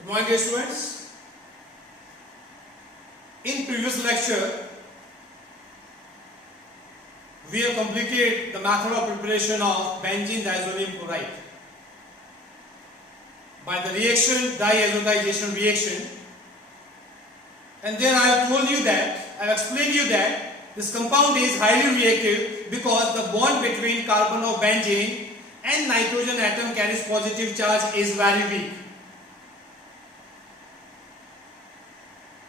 Good morning, dear students. In previous lecture, we have completed the method of preparation of benzene diazonium chloride by the reaction diazotization reaction, and then I have told you that I have explained you that this compound is highly reactive because the bond between carbon of benzene and nitrogen atom carries positive charge is very weak.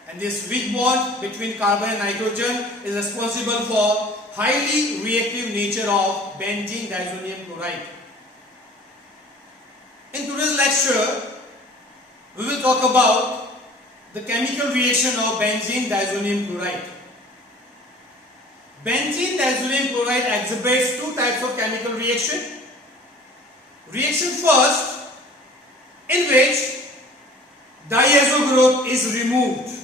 And this weak bond between carbon and nitrogen is responsible for highly reactive nature of benzene diazonium chloride. In today's lecture, we will talk about the chemical reaction of benzene diazonium chloride. Benzene diazonium chloride exhibits two types of chemical reaction. Reaction first, in which diazo group is removed,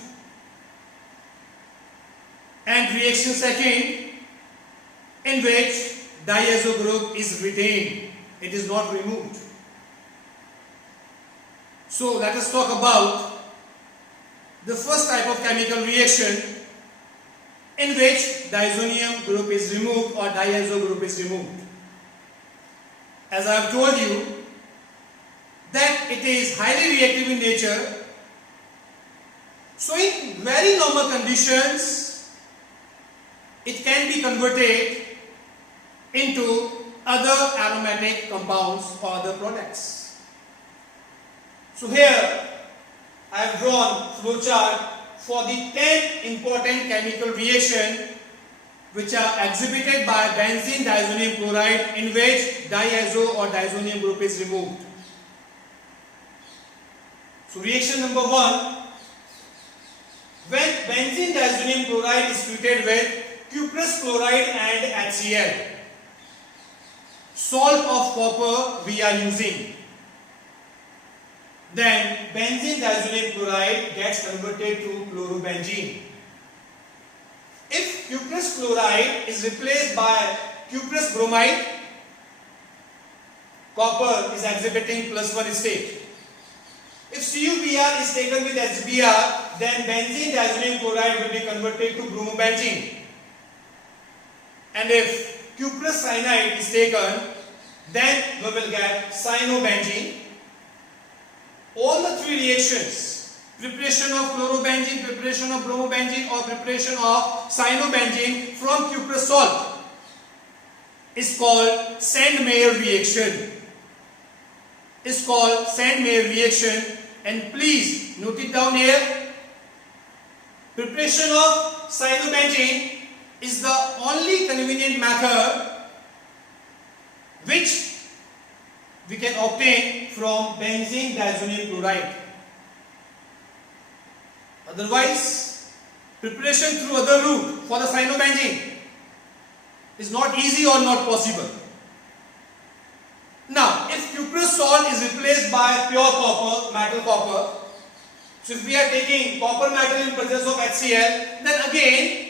and reaction second, in which diazo group is retained, it is not removed. So let us talk about the first type of chemical reaction in which diazonium group is removed or diazo group is removed. As I have told you that it is highly reactive in nature, so in very normal conditions it can be converted into other aromatic compounds or other products. So here I have drawn flowchart for the 10 important chemical reactions which are exhibited by benzene diazonium chloride in which diazo or diazonium group is removed. So reaction number 1, when benzene diazonium chloride is treated with cuprous chloride and HCl, salt of copper we are using, then benzene diazonium chloride gets converted to chlorobenzene. If cuprous chloride is replaced by cuprous bromide, copper is exhibiting +1 state. If CuBr is taken with HBr, then benzene diazonium chloride will be converted to bromobenzene. And if cuprous cyanide is taken, then we will get cyanobenzene. All the three reactions, preparation of chlorobenzene, preparation of bromobenzene or preparation of cyanobenzene from cuprous salt, is called Sandmeyer reaction. Is called Sandmeyer reaction, and please note it down here. Preparation of cyanobenzene is the only convenient method which we can obtain from benzene diazonium chloride. Otherwise, preparation through other route for the cyanobenzene is not easy or not possible. Now, if cuprous salt is replaced by pure copper, metal copper, so if we are taking copper metal in presence of HCl, then again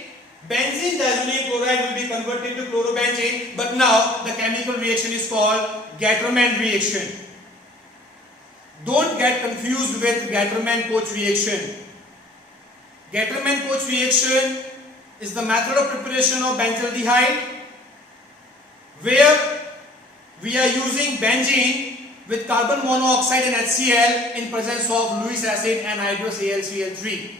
benzene diazonium chloride will be converted to chlorobenzene, but now the chemical reaction is called Gattermann reaction. Don't get confused with Gattermann-Koch reaction. Gattermann-Koch reaction is the method of preparation of benzaldehyde where we are using benzene with carbon monoxide and HCl in presence of Lewis acid and hydrous AlCl3.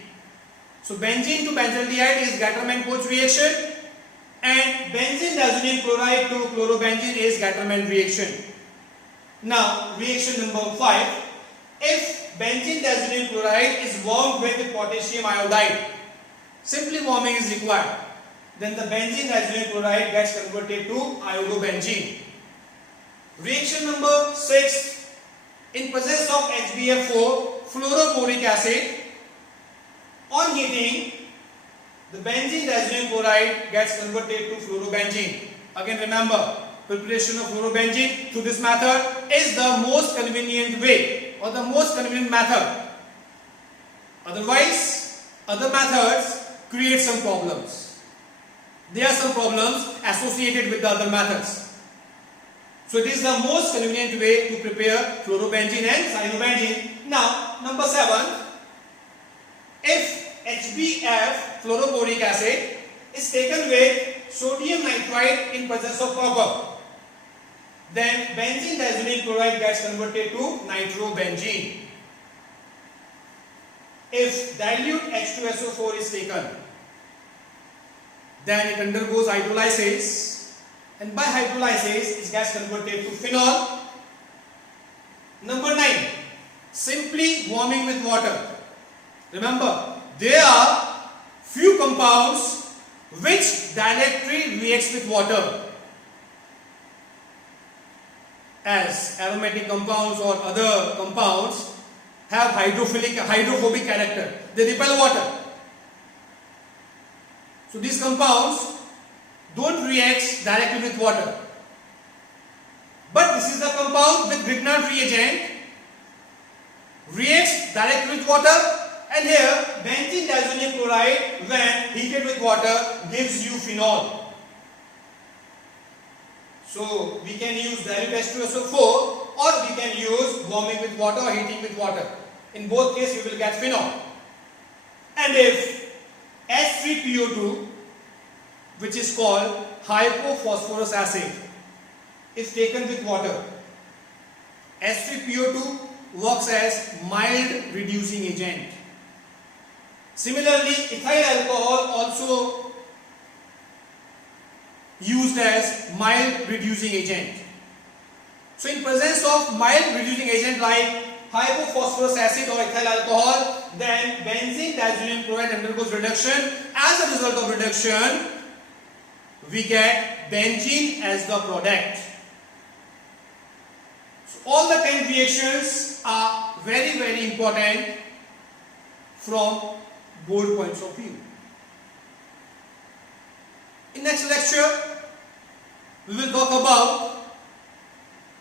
So benzene to benzaldehyde is Gattermann-Koch reaction, and benzene diazonium chloride to chlorobenzene is Gattermann reaction. Now reaction number 5, if benzene diazonium chloride is warmed with potassium iodide, simply warming is required, then the benzene diazonium chloride gets converted to iodobenzene. Reaction number 6, in presence of HbF4 fluoroboric acid, on heating, the benzene diazonium chloride gets converted to fluorobenzene. Again remember, preparation of fluorobenzene through this method is the most convenient way or the most convenient method. Otherwise, other methods create some problems. There are some problems associated with the other methods. So it is the most convenient way to prepare fluorobenzene and cyanobenzene. Now, number 7, if HBF fluoroboric acid is taken with sodium nitrite in presence of copper, then benzene diazonium chloride gets converted to nitrobenzene. If dilute H2SO4 is taken, then it undergoes hydrolysis, and by hydrolysis it gets converted to phenol. Number 9, simply warming with water. Remember, there are few compounds which directly reacts with water, as aromatic compounds or other compounds have hydrophobic character. They repel water. So these compounds don't react directly with water. But this is the compound with Grignard reagent, reacts directly with water, and here benzene diazonium chloride when heated with water gives you phenol. So we can use dilute H2SO4 or we can use warming with water or heating with water. In both cases we will get phenol. And if H3PO2, which is called hypophosphorus acid, is taken with water, H3PO2 works as mild reducing agent. Similarly, ethyl alcohol also used as mild reducing agent. So in presence of mild reducing agent like hypophosphorus acid or ethyl alcohol, then benzene diazonium chloride undergoes reduction. As a result of reduction, we get benzene as the product. So all the 10 reactions are very, very important from board points of view. In next lecture, we will talk about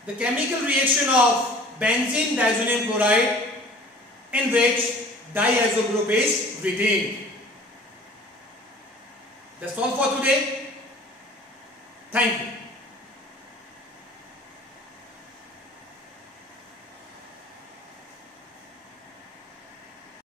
the chemical reaction of benzene diazonium chloride in which diazo group is retained. That's all for today. Thank you.